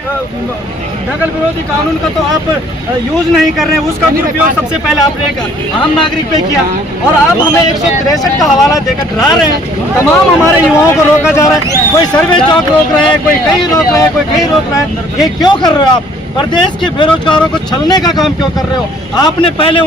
दखल विरोधी कानून का तो आप यूज नहीं कर रहे हैं, उसका दुरुपयोग सबसे पहले आपने एक आम नागरिक पे किया और आप हमें 163 का हवाला देकर डरा रहे हैं। तमाम हमारे युवाओं को रोका जा रहा है, कोई सर्वे चौक रोक रहे हैं, कोई कहीं रोक रहा है, कोई कहीं रोक रहा है। ये क्यों कर रहे हो आप? प्रदेश के बेरोजगारों को छलने का काम क्यों कर रहे हो? आपने पहले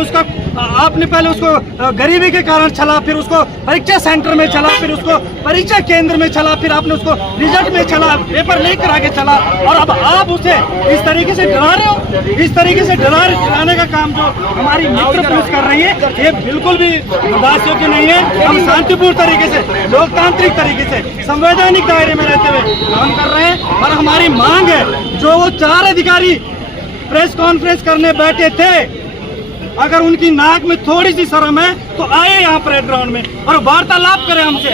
उसको गरीबी के कारण छला, फिर उसको परीक्षा सेंटर में छला, फिर उसको परीक्षा केंद्र में छला, फिर आपने उसको रिजल्ट में छला, पेपर लेकर आगे चला और अब आप उसे इस तरीके से डरा रहे हो। इस तरीके से डराने का काम जो हमारी मित्र पुलिस कर रही है, ये बिल्कुल भी बर्दाश्त योग्य नहीं है। हम शांतिपूर्ण तरीके से, लोकतांत्रिक तरीके से, संवैधानिक दायरे में रहते हुए काम कर रहे हैं और हमारी मांग है, जो वो 4 अधिकारी प्रेस कॉन्फ्रेंस करने बैठे थे, अगर उनकी नाक में थोड़ी सी शर्म है तो आए यहाँ परेड ग्राउंड में और वार्तालाप करें हमसे।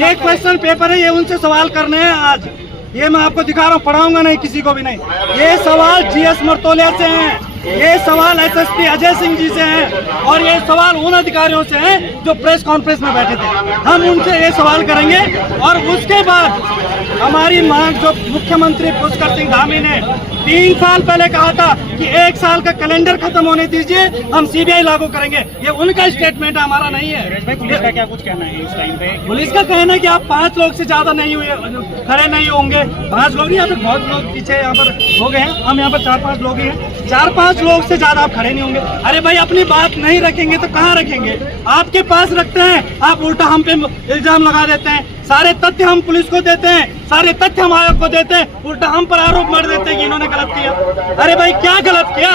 ये क्वेश्चन पेपर है, ये उनसे सवाल करने हैं आज। ये मैं आपको दिखा रहा हूँ, पढ़ाऊंगा नहीं किसी को भी नहीं। ये सवाल GS मर्तोलिया से हैं, ये सवाल SSP अजय सिंह जी से हैं और ये सवाल उन अधिकारियों से हैं जो प्रेस कॉन्फ्रेंस में बैठे थे। हम उनसे ये सवाल करेंगे और उसके बाद हमारी मांग, जो मुख्यमंत्री पुष्कर सिंह धामी ने 3 साल पहले कहा था कि 1 साल का कैलेंडर खत्म होने दीजिए, हम CBI लागू करेंगे, ये उनका स्टेटमेंट है, हमारा नहीं है। पुलिस का क्या कुछ कहना है इस टाइम पे? पुलिस का कहना है कि आप 5 लोग से ज्यादा नहीं हुए, खड़े नहीं होंगे। 5 लोग नहीं, यहाँ पे बहुत लोग पीछे यहाँ पर हो गए हैं, हम यहाँ पर 4-5 लोग ही हैं। 4-5 लोग से ज्यादा आप खड़े नहीं होंगे। अरे भाई, अपनी बात नहीं रखेंगे तो कहाँ रखेंगे? आपके पास रखते हैं, आप उल्टा हम पे इल्जाम लगा देते हैं। सारे तथ्य हम पुलिस को देते हैं, सारे तथ्य हम आयोग को देते हैं, उल्टा हम पर आरोप मर देते हैं कि इन्होंने गलत किया। अरे भाई, क्या गलत किया?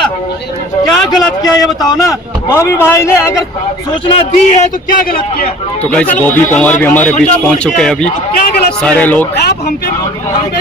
क्या गलत किया ये बताओ ना। बॉबी भाई ने अगर सूचना दी है तो क्या गलत किया? तो गाइस, बॉबी कुमार भी हमारे बीच पहुंच चुके हैं। अभी क्या गलत सारे लोग आप हम पे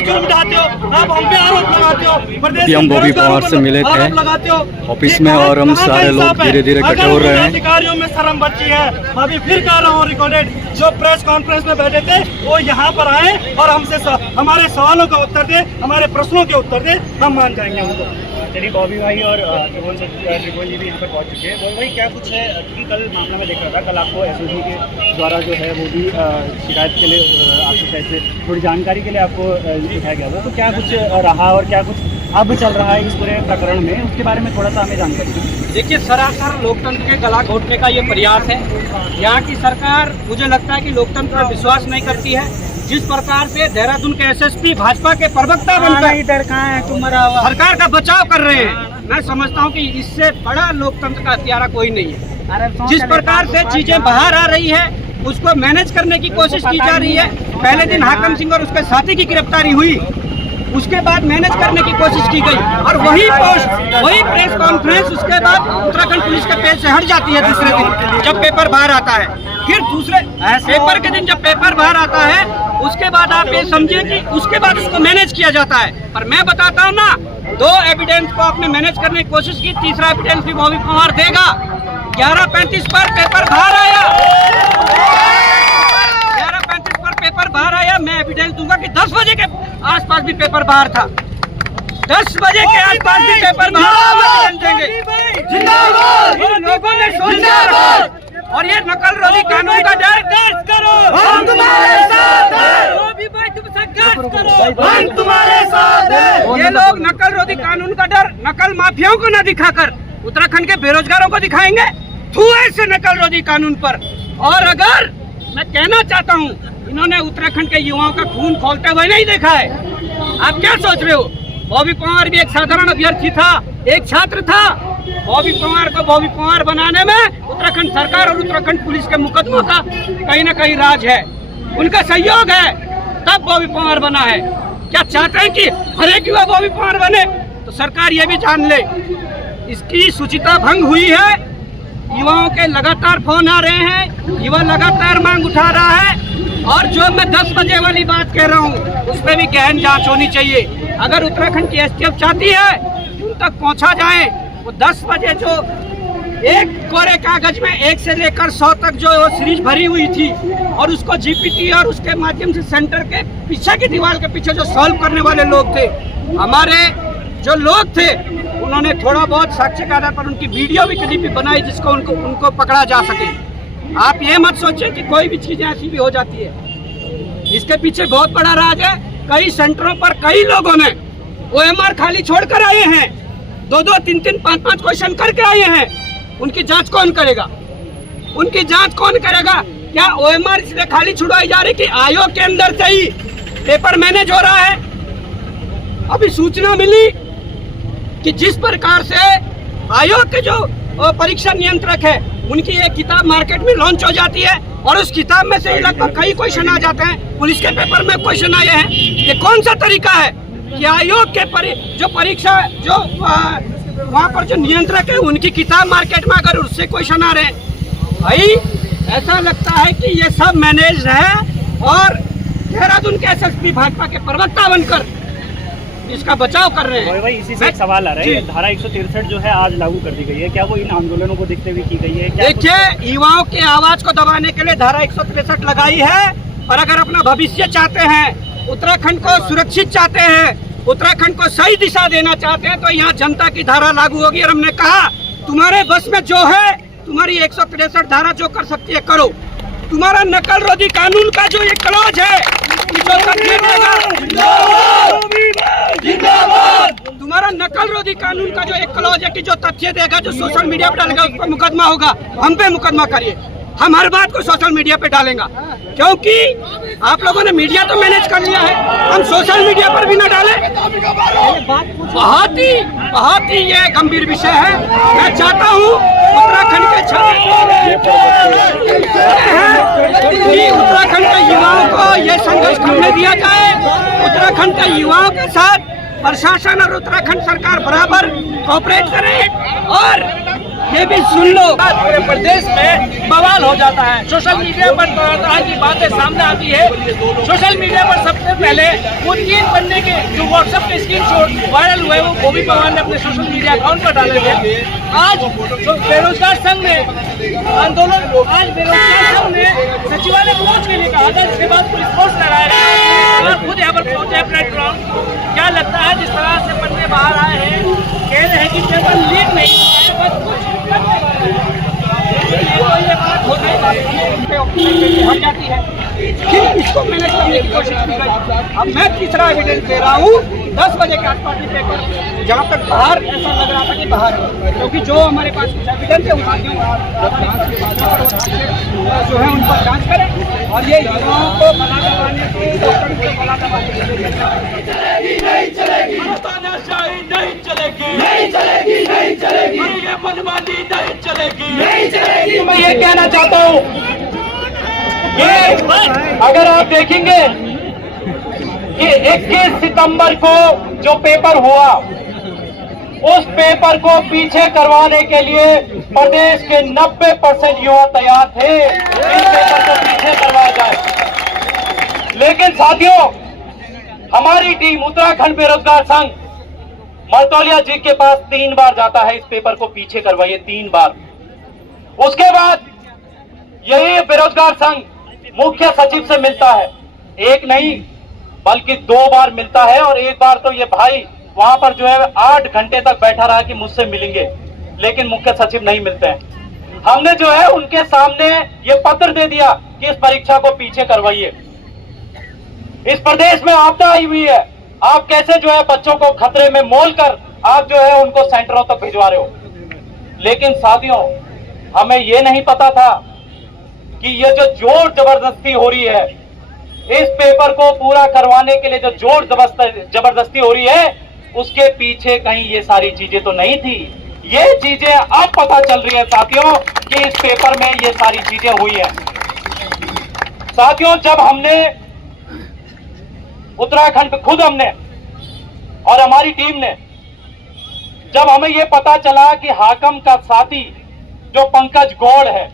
जुर्म ढाते हो, आप हम पे आरोप लगाते हो। अभी हम बॉबी कुमार से मिले थे ऑफिस में और हम सारे लोग धीरे धीरे इकट्ठे हो रहे हैं। अधिकारियों में शर्म बची है। अभी फिर कह रहा हूँ, रिकॉर्डेड, जो प्रेस कॉन्फ्रेंस में बैठे थे वो यहाँ पर आए और हमसे हमारे सवालों का उत्तर दे, हमारे प्रश्नों के उत्तर दे, हम मान जाएंगे उनको। चलिए, बॉबी भाई और त्रिभुवन जी भी यहाँ पर पहुँच चुके हैं। बॉबी भाई, क्या कुछ है कि कल मामला में देख रहा था, कल आपको SOG के द्वारा जो है वो भी शिकायत के लिए आपकी साइड से थोड़ी जानकारी के लिए आपको दिखाया गया था, तो क्या कुछ रहा और क्या कुछ अब चल रहा है इस पूरे प्रकरण में, उसके बारे में थोड़ा सा हमें जानकारी दीजिए। देखिए, सरासर लोकतंत्र के गला घोटने का ये प्रयास है। यहाँ की सरकार, मुझे लगता है कि लोकतंत्र पर विश्वास नहीं करती है। जिस प्रकार से देहरादून के SSP भाजपा के प्रवक्ता बनकर इधर कहाँ है तुम्हारा सरकार का बचाव कर रहे हैं, मैं समझता हूँ कि इससे बड़ा लोकतंत्र का हत्यारा कोई नहीं है। जिस प्रकार से चीजें बाहर आ रही है, उसको मैनेज करने की कोशिश की जा रही है। पहले दिन हाकम सिंह और उसके साथी की गिरफ्तारी हुई, उसके बाद मैनेज करने की कोशिश की गई और वही पोस्ट, वही प्रेस कॉन्फ्रेंस उसके बाद उत्तराखंड पुलिस के पेज से हट जाती है दूसरे दिन जब पेपर बाहर आता है। फिर दूसरे पेपर के दिन जब पेपर बाहर आता है, उसके बाद आप ये समझिए कि उसके बाद उसको मैनेज किया जाता है। पर मैं बताता हूँ ना, 2 एविडेंस को आपने मैनेज करने की कोशिश की, तीसरा एविडेंस भी बॉबी कुमार देगा। 11:35 पर पेपर बाहर आया, 11:35 पर पेपर बाहर आया। मैं एविडेंस दूंगा कि 10 बजे के आसपास भी पेपर बाहर था, 10 बजे के आसपास भी पेपर बाहर देंगे। इन लोगों ने सोचा और ये नकल रोधी कानून का डर, करो हम तुम्हारे साथ हैं, तुम संघर्ष करो हम तुम्हारे साथ हैं। ये लोग नकल रोधी कानून का डर नकल माफियाओं को न दिखाकर उत्तराखंड के बेरोजगारों को दिखाएंगे धुएं से नकल रोधी कानून पर। और अगर मैं कहना चाहता हूँ, इन्होंने उत्तराखंड के युवाओं का खून खौलते हुए नहीं देखा है। आप क्या सोच रहे हो? बॉबी कुमार भी एक साधारण अभ्यर्थी था, एक छात्र था। बॉबी कुमार को बॉबी कुमार बनाने में उत्तराखंड सरकार और उत्तराखंड पुलिस के मुकदमों का कहीं न कहीं राज है, उनका सहयोग है, तब बॉबी कुमार बना है। क्या चाहते हैं कि हर एक युवा बॉबी कुमार बने? तो सरकार ये भी जान ले, इसकी शुचिता भंग हुई है। युवाओं के लगातार फोन आ रहे हैं, युवा लगातार मांग उठा रहा है। और जो मैं 10 बजे वाली बात कह रहा हूँ, उस पर भी गहन जांच होनी चाहिए। अगर उत्तराखंड की STF चाहती है उन तक पहुँचा जाए, वो 10 बजे जो एक कोरे कागज में 1 से लेकर 100 तक जो सीरीज भरी हुई थी और उसको GPT और उसके माध्यम से सेंटर के पीछे की दीवार के पीछे जो सॉल्व करने वाले लोग थे, हमारे जो लोग थे, उन्होंने थोड़ा बहुत साक्ष्य के आधार पर उनकी वीडियो भी क्लिप भी बनाई जिसको उनको पकड़ा जा सके। आप ये मत सोचिए कि कोई भी चीज़ ऐसी भी हो जाती है, इसके पीछे बहुत बड़ा राज है। कई सेंटरों पर कई लोगों ने OMR खाली छोड़कर आए हैं, 2-2, 3-3, 5-5 क्वेश्चन करके आए हैं, उनकी जांच कौन करेगा? उनकी जांच कौन करेगा? क्या OMR इसलिए खाली छुड़वाई जा रही कि आयोग के अंदर से ही पेपर मैनेज हो रहा है? अभी सूचना मिली कि जिस प्रकार से आयोग के जो परीक्षा नियंत्रक है, उनकी एक किताब मार्केट में लॉन्च हो जाती है और उस किताब में से लगभग कई क्वेश्चन आ जाते हैं, पुलिस के पेपर में क्वेश्चन आए हैं। ये कौन सा तरीका है कि आयोग के जो परीक्षा जो वहाँ पर जो नियंत्रक है, उनकी किताब मार्केट में अगर उससे क्वेश्चन आ रहे हैं, भाई ऐसा लगता है कि ये सब मैनेज है और देहरादून के SSP भाजपा के प्रवक्ता बनकर इसका बचाव कर रहे हैं। भाई इसी से एक सवाल आ रहा है, धारा 163 जो है आज लागू कर दी गई है, क्या वो इन आंदोलनों को देखते हुए की गई है? देखिए, युवाओं के आवाज को दबाने के लिए धारा 163 लगाई है, और अगर अपना भविष्य चाहते हैं, उत्तराखंड को सुरक्षित चाहते हैं, उत्तराखंड को सही दिशा देना चाहते हैं, तो यहाँ जनता की धारा लागू होगी। और हमने कहा तुम्हारे बस में जो है, तुम्हारी 163 धारा जो कर सकती है करो। तुम्हारा नकल रोधी कानून का जो ये क्लॉज है, तुम्हारा नकल रोधी कानून का जो एक क्लॉज है कि जो तथ्य देगा, जो सोशल मीडिया पर डालेगा, उस पर मुकदमा होगा। हम पे मुकदमा करिए, हम हर बात को सोशल मीडिया पे डालेंगे, क्योंकि आप लोगों ने मीडिया तो मैनेज कर लिया है, हम सोशल मीडिया पर भी ना डालें। बहुत ही ये गंभीर विषय है। मैं चाहता हूँ उत्तराखंड के उत्तराखंड के युवाओं को ये संघर्ष करने दिया जाए। उत्तराखंड के युवाओं के साथ प्रशासन और उत्तराखंड सरकार बराबर कोऑपरेट करें। और ये भी सुन लो, पूरे प्रदेश में बवाल हो जाता है, सोशल मीडिया पर तरह की बातें सामने आती है। सोशल मीडिया पर सबसे पहले वो 3 बंदे के जो व्हाट्सएप के स्क्रीनशॉट वायरल हुए, वो बॉबी पवन ने अपने सोशल मीडिया अकाउंट पर डाले थे। आज बेरोजगार संघ ने सचिवालय पहुंच के लिए कहा था, जिसके बाद पुलिस फोर्स लगाया गया, खुद यहाँ पर पहुंचे प्लेटफॉर्म। क्या लगता है जिस तरह से बंदे बाहर आए हैं, कह रहे हैं कि पेपर लीक नहीं हुआ है, बस कुछ हट जाती है, फिर इसको मैनेज करने की कोशिश की गई। अब मैं तीसरा एविडेंस दे रहा हूँ, 10 बजे के आसपास की पेपर, जहाँ तक बाहर ऐसा लग रहा था कि बाहर है, क्योंकि जो हमारे पास कुछ एविडेंस है उठा जो है उन पर जांच करें, और ये युवाओं को बला दबाने की नहीं चलेगी, ये मनमानी नहीं चलेगी। मैं ये कहना चाहता हूँ कि अगर आप देखेंगे कि 21 सितंबर को जो पेपर हुआ, उस पेपर को पीछे करवाने के लिए प्रदेश के 90% युवा तैयार थे, इस पेपर को पीछे करवाया जाए। लेकिन साथियों, हमारी टीम उत्तराखंड बेरोजगार संघ मरतौलिया जी के पास 3 बार जाता है, इस पेपर को पीछे करवाइए 3 बार। उसके बाद यही बेरोजगार संघ मुख्य सचिव से मिलता है, एक नहीं बल्कि 2 बार मिलता है, और एक बार तो ये भाई वहां पर जो है 8 घंटे तक बैठा रहा कि मुझसे मिलेंगे, लेकिन मुख्य सचिव नहीं मिलते हैं। हमने जो है उनके सामने ये पत्र दे दिया कि इस परीक्षा को पीछे करवाइए। इस प्रदेश में आपदा आई हुई है, आप कैसे जो है बच्चों को खतरे में मोल कर आप जो है उनको सेंटरों तक भिजवा रहे हो। लेकिन साथियों, हमें ये नहीं पता था कि ये जो जोर जबरदस्ती हो रही है, इस पेपर को पूरा करवाने के लिए जो जोर जबरदस्ती हो रही है, उसके पीछे कहीं ये सारी चीजें तो नहीं थी। ये चीजें अब पता चल रही है साथियों कि इस पेपर में ये सारी चीजें हुई है। साथियों, जब हमने उत्तराखंड में खुद हमने और हमारी टीम ने, जब हमें यह पता चला कि हाकम का साथी जो पंकज गौड़ है,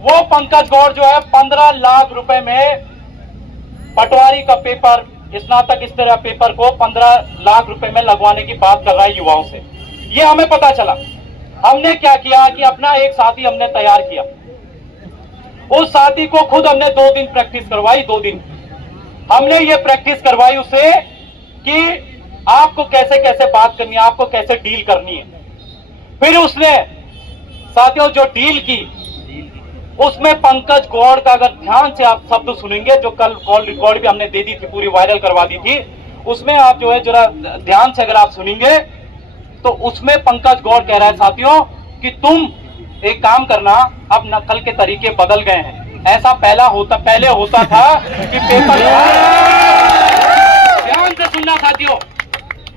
वो पंकज गौड़ जो है 15 लाख रुपए में पटवारी का पेपर, स्नातक स्तर का पेपर को 15 लाख रुपए में लगवाने की बात कर रहा है युवाओं से, ये हमें पता चला। हमने क्या किया कि अपना एक साथी हमने तैयार किया। उस साथी को खुद हमने 2 दिन प्रैक्टिस करवाई। 2 दिन हमने ये प्रैक्टिस करवाई उसे कि आपको कैसे कैसे बात करनी है, आपको कैसे डील करनी है। फिर उसने साथियों जो डील की, उसमें पंकज गौड़ का अगर ध्यान से आप शब्द सुनेंगे, जो कल कॉल रिकॉर्ड भी हमने दे दी थी, पूरी वायरल करवा दी थी, उसमें आप जो है जरा ध्यान से अगर आप सुनेंगे तो उसमें पंकज गौड़ कह रहा है साथियों कि तुम एक काम करना, अब नकल के तरीके बदल गए हैं। ऐसा पहले होता था कि पेपर, ध्यान से सुनना साथियों,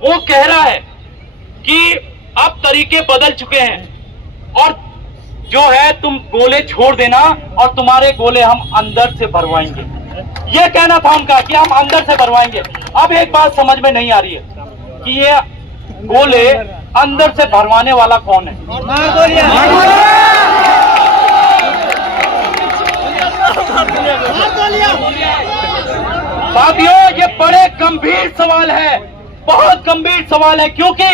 वो कह रहा है कि अब तरीके बदल चुके हैं और जो है तुम गोले छोड़ देना और तुम्हारे गोले हम अंदर से भरवाएंगे। ये कहना था उनका कि हम अंदर से भरवाएंगे। अब एक बात समझ में नहीं आ रही है कि ये गोले अंदर से भरवाने वाला कौन है? साथियों, ये बड़े गंभीर सवाल है, बहुत गंभीर सवाल है, क्योंकि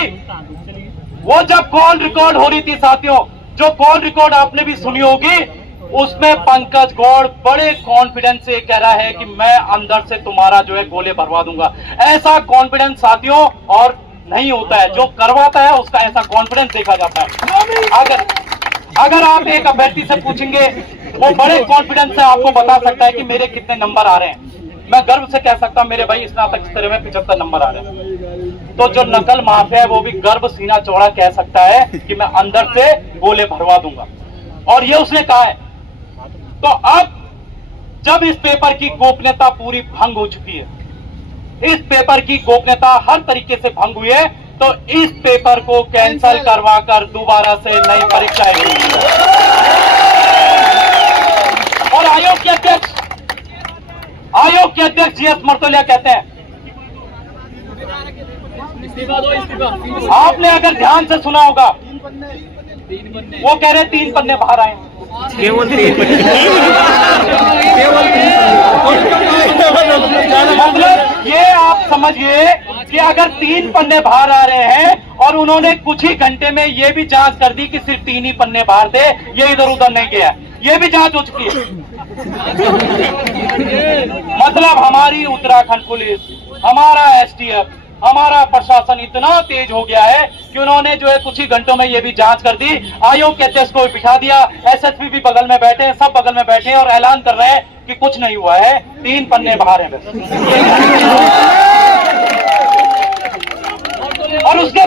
वो जब कॉल रिकॉर्ड हो रही थी साथियों, जो कॉल रिकॉर्ड आपने भी सुनी होगी, उसमें पंकज गौड़ बड़े कॉन्फिडेंस से कह रहा है कि मैं अंदर से तुम्हारा जो है गोले भरवा दूंगा। ऐसा कॉन्फिडेंस साथियों और नहीं होता है, जो करवाता है उसका ऐसा कॉन्फिडेंस देखा जाता है। अगर आप एक अभ्यर्थी से पूछेंगे, वो बड़े कॉन्फिडेंस से आपको बता सकता है कि मेरे कितने नंबर आ रहे हैं। मैं गर्व से कह सकता हूं मेरे भाई स्नातक स्तर में 75 नंबर आ रहे हैं। तो जो नकल माफिया है वो भी गर्व सीना चौड़ा कह सकता है कि मैं अंदर से गोले भरवा दूंगा, और ये उसने कहा है। तो अब जब इस पेपर की गोपनीयता पूरी भंग हो चुकी है, इस पेपर की गोपनीयता हर तरीके से भंग हुई है, तो इस पेपर को कैंसिल करवा कर दोबारा से नई परीक्षाएं होंगी। और आयोग के अध्यक्ष जीएस मर्तोलिया कहते हैं, आपने अगर ध्यान से सुना होगा, वो कह रहे 3 पन्ने बाहर आए, केवल 3 मतलब ये आप समझिए कि अगर 3 पन्ने बाहर आ रहे हैं और उन्होंने कुछ ही घंटे में ये भी जांच कर दी कि सिर्फ 3 ही पन्ने बाहर थे, ये इधर उधर नहीं गया, ये भी जांच हो चुकी है। मतलब हमारी उत्तराखंड पुलिस, हमारा एसटीएफ, हमारा प्रशासन इतना तेज हो गया है कि उन्होंने जो है कुछ ही घंटों में ये भी जांच कर दी। आयोग के अध्यक्ष को बिठा दिया, एसएसपी भी बगल में बैठे हैं, सब बगल में बैठे हैं और ऐलान कर रहे हैं कि कुछ नहीं हुआ है, 3 पन्ने बाहर हैं बस। और उसके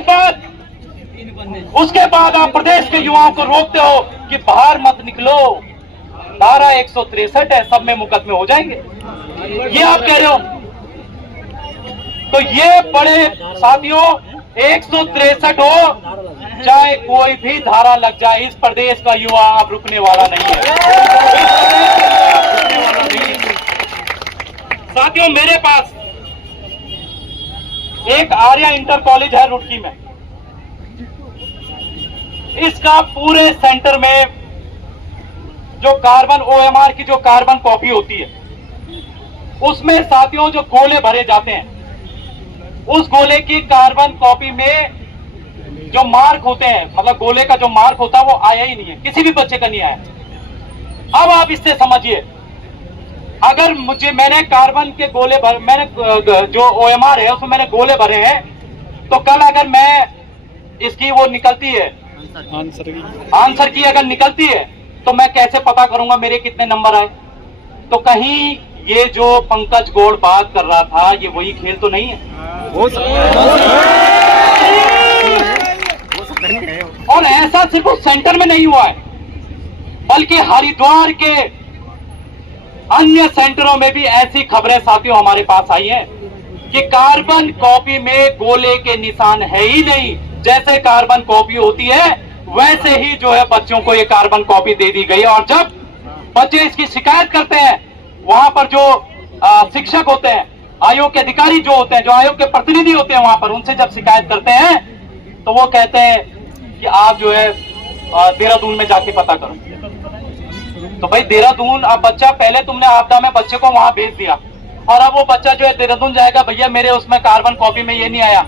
बाद आप प्रदेश के युवाओं को रोकते हो कि बाहर मत निकलो, धारा 163 है, सब में मुकदमे हो जाएंगे, ये आप कह रहे हो। तो ये बड़े साथियों 163 हो चाहे कोई भी धारा लग जाए, इस प्रदेश का युवा आप रुकने वाला नहीं है। साथियों, मेरे पास एक आर्या इंटर कॉलेज है रुड़की में, इसका पूरे सेंटर में जो कार्बन ओएमआर की जो कार्बन कॉपी होती है, उसमें साथियों जो गोले भरे जाते हैं, उस गोले की कार्बन कॉपी में जो मार्क होते हैं, मतलब गोले का जो मार्क होता है वो आया ही नहीं है, किसी भी बच्चे का नहीं आया। अब आप इससे समझिए, अगर मैंने कार्बन के गोले भर, मैंने जो ओएमआर है उसमें मैंने गोले भरे हैं, तो कल अगर मैं इसकी वो निकलती है आंसर की अगर निकलती है, तो मैं कैसे पता करूंगा मेरे कितने नंबर आए? तो कहीं ये जो पंकज गौड़ बात कर रहा था, ये वही खेल तो नहीं है? हो सकता है। और ऐसा सिर्फ उस सेंटर में नहीं हुआ है, बल्कि हरिद्वार के अन्य सेंटरों में भी ऐसी खबरें साथियों हमारे पास आई हैं कि कार्बन कॉपी में गोले के निशान है ही नहीं। जैसे कार्बन कॉपी होती है वैसे ही जो है बच्चों को ये कार्बन कॉपी दे दी गई। और जब बच्चे इसकी शिकायत करते हैं, वहां पर जो शिक्षक होते हैं, आयोग के अधिकारी जो होते हैं, जो आयोग के प्रतिनिधि होते हैं, वहां पर उनसे जब शिकायत करते हैं तो वो कहते हैं कि आप जो है देहरादून में जाके पता करो। तो भाई देहरादून, अब बच्चा, पहले तुमने आपदा में बच्चे को वहां भेज दिया और अब वो बच्चा जो है देहरादून जाएगा, भैया मेरे उसमें कार्बन कॉपी में ये नहीं आया।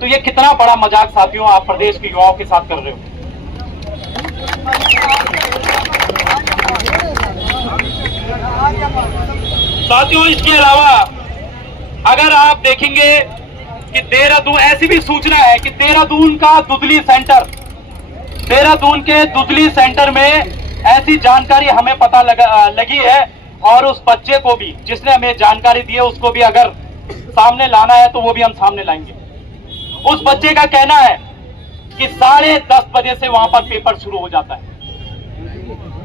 तो ये कितना बड़ा मजाक साथियों आप प्रदेश के युवाओं के साथ कर रहे हो। साथियों, इसके अलावा अगर आप देखेंगे कि देहरादून, ऐसी भी सूचना है कि देहरादून का दुधली सेंटर, देहरादून के दुधली सेंटर में ऐसी जानकारी हमें पता लगी है, और उस बच्चे को भी जिसने हमें जानकारी दी है उसको भी अगर सामने लाना है तो वो भी हम सामने लाएंगे। उस बच्चे का कहना है कि 10:30 बजे से वहां पर पेपर शुरू हो जाता है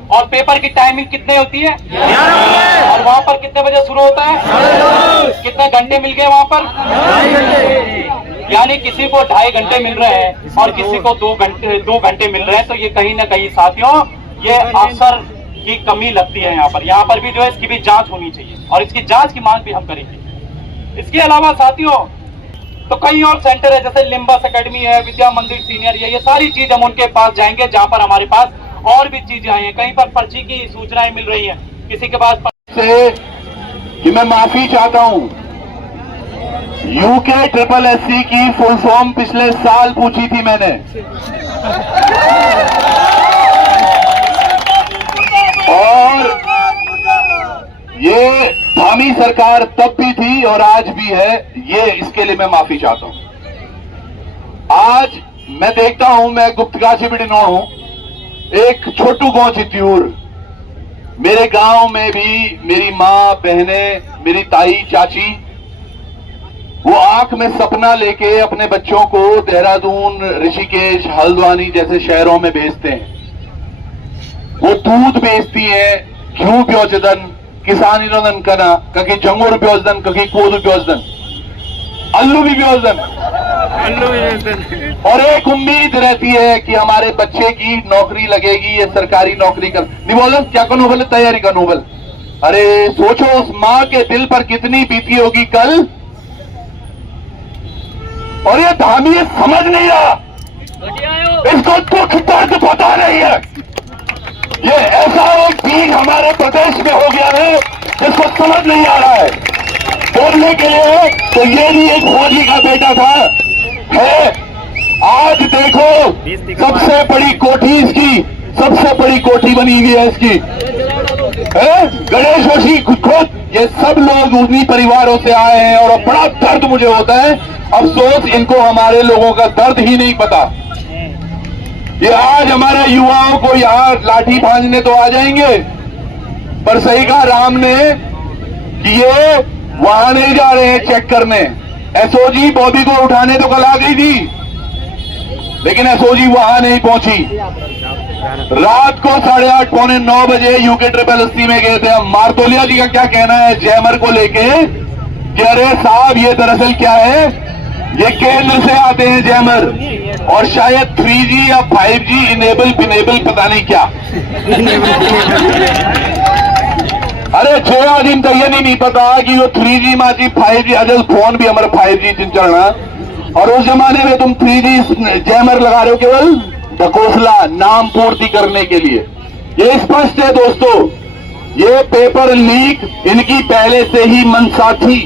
और पेपर की टाइमिंग कितने होती है? 11 और वहां पर कितने बजे शुरू होता है? कितने घंटे मिल गए वहां पर? यानी किसी को 2.5 घंटे मिल रहे हैं और किसी को 2 घंटे मिल रहे हैं। तो ये कहीं ना कहीं साथियों ये अफसर की कमी लगती है। यहाँ पर भी जो है इसकी भी जांच होनी चाहिए और इसकी जांच की मांग भी हम करेंगे। इसके अलावा साथियों तो कई और सेंटर है, जैसे लिम्बस एकेडमी है, विद्या मंदिर सीनियर है, ये सारी चीज हम उनके पास जाएंगे जहां पर हमारे पास और भी चीजें आई हैं। कहीं पर पर्ची की सूचनाएं मिल रही हैं, किसी के पास से कि मैं माफी चाहता हूं। यूके SSSC की फुल फॉर्म पिछले साल पूछी थी मैंने और ये धामी सरकार तब भी थी और आज भी है, ये इसके लिए मैं माफी चाहता हूं। आज मैं देखता हूं, मैं गुप्तगा से भी डिनोर हूं, एक छोटू गांव चित्यूर, मेरे गांव में भी मेरी मां, बहनें, मेरी ताई, चाची वो आंख में सपना लेके अपने बच्चों को देहरादून, ऋषिकेश, हल्द्वानी जैसे शहरों में भेजते हैं। वो दूध बेचती है, घी बेचदन, किसान इरोदन कना, कहीं जंगुर बेचदन, कहीं कोदू बेचदन, अल्लू भी बेचदन, और एक उम्मीद रहती है कि हमारे बच्चे की नौकरी लगेगी, ये सरकारी नौकरी कर निबोलन क्या करो बोले तैयारी करो बोल। अरे सोचो उस मां के दिल पर कितनी बीती होगी कल, और ये धामी समझ नहीं रहा, इसको दुख दर्द पता नहीं है। ये ऐसा एक बीज हमारे प्रदेश में हो गया है जिसको समझ नहीं आ रहा है। बोलने के लिए तो ये भी एक फौजी का बेटा था है। आज देखो सबसे बड़ी कोठी इसकी, सबसे बड़ी कोठी बनी हुई है इसकी है? गणेश जोशी खुद ये सब लोग उन्हीं परिवारों से आए हैं और अब बड़ा दर्द मुझे होता है। अफसोस इनको हमारे लोगों का दर्द ही नहीं पता। ये आज हमारे युवाओं को यहाँ लाठी भांजने तो आ जाएंगे, पर सही कहा राम ने कि ये वहां नहीं जा रहे हैं चेक करने। एसओजी बॉबी को उठाने तो कल आ गई थी, लेकिन एसओजी वहां नहीं पहुंची। रात को 8:30 पौने 9 बजे यूके SSSC में गए थे। हम मारतोलिया जी का क्या कहना है जैमर को लेके कि अरे साहब ये दरअसल क्या है, ये केंद्र से आते हैं जैमर और शायद 3G या 5G इनेबल पिनेबल पता नहीं क्या। अरे 6 दिन तो ये नहीं पता कि वो 3G माची 5G अजल फोन भी हमारा 5G चिन चलना, और उस जमाने में तुम 3G जैमर लगा रहे हो केवल ढकोसला नाम पूर्ति करने के लिए। ये स्पष्ट है दोस्तों, ये पेपर लीक इनकी पहले से ही मंशा थी।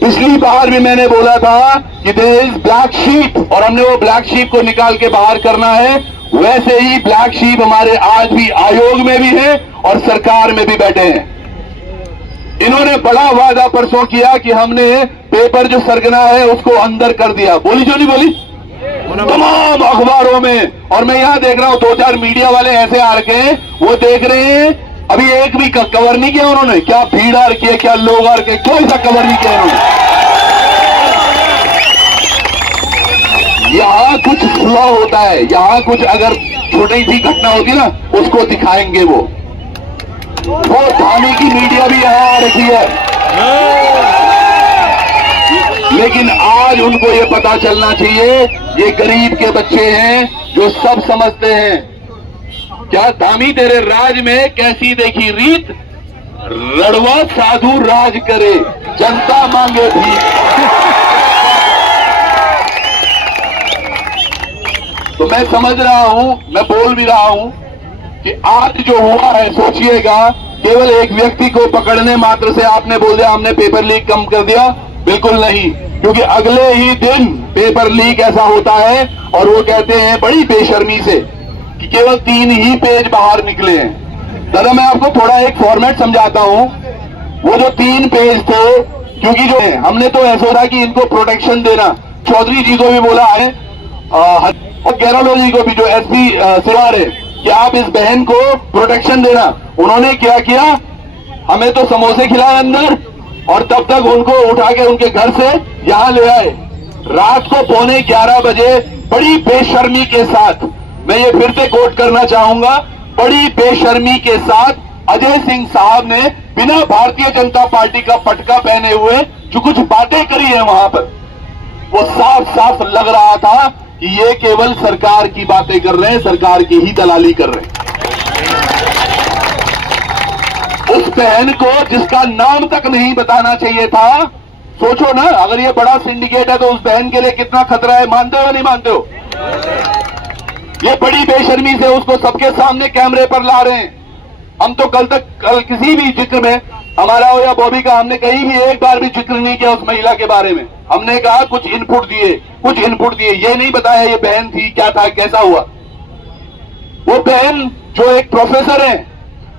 पिछली बार भी मैंने बोला था कि देयर इज ब्लैक शीप और हमने वो ब्लैक शीप को निकाल के बाहर करना है। वैसे ही ब्लैक शीप हमारे आज भी आयोग में भी है और सरकार में भी बैठे हैं। इन्होंने बड़ा वादा परसों किया कि हमने पेपर जो सरगना है उसको अंदर कर दिया, बोली जो नहीं बोली तमाम अखबारों में। और मैं यहां देख रहा हूं 2-4 मीडिया वाले ऐसे आ रखे हैं, वो देख रहे हैं अभी एक भी कवर नहीं किया उन्होंने। क्या भीड़ आ रखी है, क्या लोग आ रखे, कोई सा कवर नहीं किया उन्होंने। यहां कुछ फ्लॉ होता है, यहां कुछ अगर छोटी सी घटना होती है ना उसको दिखाएंगे। वो थाने की मीडिया भी यहां आ रखी है, लेकिन आज उनको ये पता चलना चाहिए ये गरीब के बच्चे हैं जो सब समझते हैं। क्या धामी तेरे राज में कैसी देखी रीत, रड़वा साधु राज करे जनता मांगे भी। तो मैं समझ रहा हूं, मैं बोल भी रहा हूं कि आज जो हुआ है, सोचिएगा केवल एक व्यक्ति को पकड़ने मात्र से आपने बोल दिया हमने पेपर लीक कम कर दिया, बिल्कुल नहीं। क्योंकि अगले ही दिन पेपर लीक ऐसा होता है और वो कहते हैं बड़ी बेशर्मी से कि केवल 3 ही पेज बाहर निकले हैं। दादा मैं आपको थोड़ा एक फॉर्मेट समझाता हूं। वो जो 3 पेज थे, क्योंकि जो है हमने तो ऐसा था कि इनको प्रोटेक्शन देना, चौधरी जी को भी बोला है और गैरोलो जी को भी जो एसपी सिवार है कि आप इस बहन को प्रोटेक्शन देना। उन्होंने क्या किया, हमें तो समोसे खिलाए अंदर और तब तक उनको उठा के उनके घर से यहां ले आए। रात को 11:15 बजे बड़ी बेशर्मी के साथ, मैं ये फिर से कोट करना चाहूंगा, बड़ी बेशर्मी के साथ अजय सिंह साहब ने बिना भारतीय जनता पार्टी का पटका पहने हुए जो कुछ बातें करी है वहां पर, वो साफ साफ लग रहा था कि ये केवल सरकार की बातें कर रहे हैं, सरकार की ही दलाली कर रहे हैं। उस बहन को जिसका नाम तक नहीं बताना चाहिए था, सोचो ना, अगर ये बड़ा सिंडिकेट है तो उस बहन के लिए कितना खतरा है, मानते हो नहीं मानते हो? ये बड़ी बेशर्मी से उसको सबके सामने कैमरे पर ला रहे हैं। हम तो कल किसी भी जिक्र में, हमारा हो या बॉबी का, हमने कहीं भी एक बार भी जिक्र नहीं किया उस महिला के बारे में। हमने कहा कुछ इनपुट दिए, ये नहीं बताया ये बहन थी, क्या था, कैसा हुआ। वो बहन जो एक प्रोफेसर है,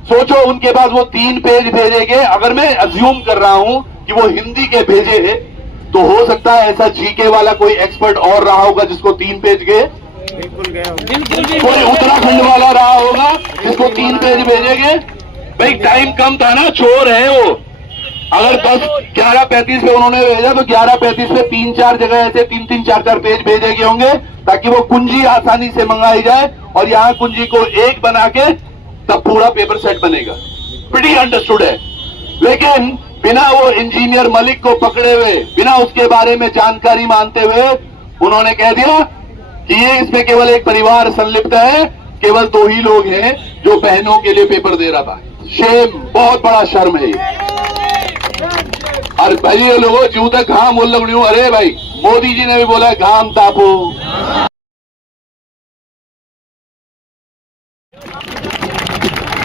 सोचो उनके पास वो 3 पेज भेजेंगे। अगर मैं अज्यूम कर रहा हूं कि वो हिंदी के भेजे हैं, तो हो सकता है ऐसा जीके वाला कोई एक्सपर्ट और रहा होगा जिसको 3 पेज गए, कोई उत्तराखंड वाला रहा होगा जिसको 3 पेज भेजेंगे। भाई टाइम कम था ना, चोर है वो। अगर 11:35 पे उन्होंने भेजा तो 11:35 पे 3-4 जगह ऐसे 3-3, 4-4 पेज भेजे गए होंगे ताकि वो कुंजी आसानी से मंगाई जाए, और यहां कुंजी को एक बना के तब पूरा पेपर सेट बनेगा। प्रीटी अंडरस्टूड है। लेकिन बिना वो इंजीनियर मलिक को पकड़े हुए, बिना उसके बारे में जानकारी मानते हुए उन्होंने कह दिया कि ये इसमें केवल एक परिवार संलिप्त है, केवल 2 ही लोग हैं जो बहनों के लिए पेपर दे रहा था। शेम, बहुत बड़ा शर्म है ये। अरे भाई ये लोगों जू तक घाम बोल लग, अरे भाई मोदी जी ने भी बोला घाम तापो।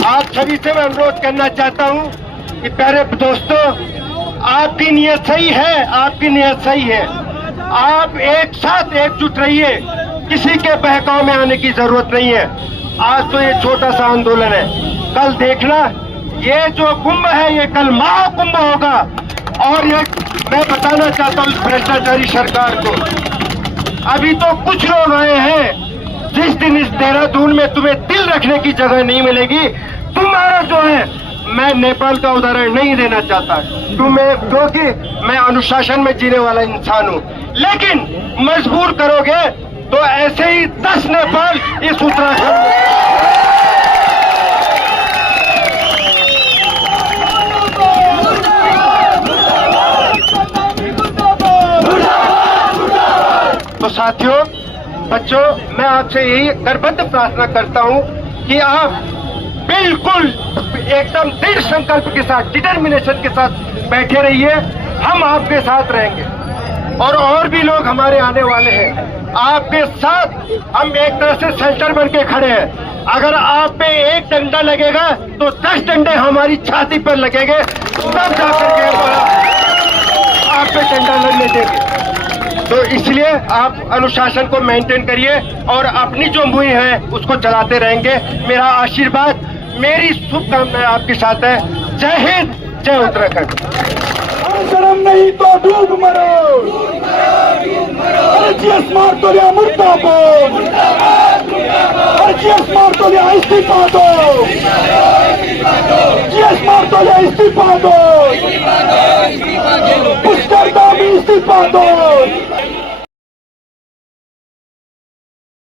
आप सभी से मैं अनुरोध करना चाहता हूं कि प्यारे दोस्तों, आपकी नीयत सही है, आपकी नीयत सही है। आप एक साथ एकजुट रहिए, किसी के बहकाव में आने की जरूरत नहीं है। आज तो ये छोटा सा आंदोलन है, कल देखना ये जो कुंभ है ये कल महाकुंभ होगा। और ये मैं बताना चाहता हूँ इस भ्रष्टाचारी सरकार को, अभी तो कुछ लोग आए हैं, जिस दिन इस देहरादून में तुम्हें दिल रखने की जगह नहीं मिलेगी, तुम्हारा जो है, मैं नेपाल का उदाहरण नहीं देना चाहता क्योंकि मैं अनुशासन में जीने वाला इंसान हूँ, लेकिन मजबूर करोगे तो ऐसे ही 10 नेपाल इस उत्तराखंड में। तो साथियों, बच्चों, मैं आपसे यही करबद्ध प्रार्थना करता हूं कि आप बिल्कुल एकदम दृढ़ संकल्प के साथ, डिटर्मिनेशन के साथ बैठे रहिए। हम आपके साथ रहेंगे और भी लोग हमारे आने वाले हैं। आपके साथ हम एक तरह से सेल्टर बन के खड़े हैं। अगर आप पे एक डंडा लगेगा तो 10 डंडे हमारी छाती पर लगेंगे, तब जाकर के आप पे डंडा लगने देंगे। तो इसलिए आप अनुशासन को मेंटेन करिए और अपनी जो मुहिम है उसको चलाते रहेंगे। मेरा आशीर्वाद, मेरी शुभकामनाएं आपके साथ है। जय हिंद, जय उत्तराखंड। शर्म नहीं तो डूब मरो, जीएस मार तो लिया मुर्दाबाद, जीएस मार तो लिया इस्तीफा दो, जीएस मार तो लिया इस्तीफा दो, पुष्कर का भी इस्तीफा दो।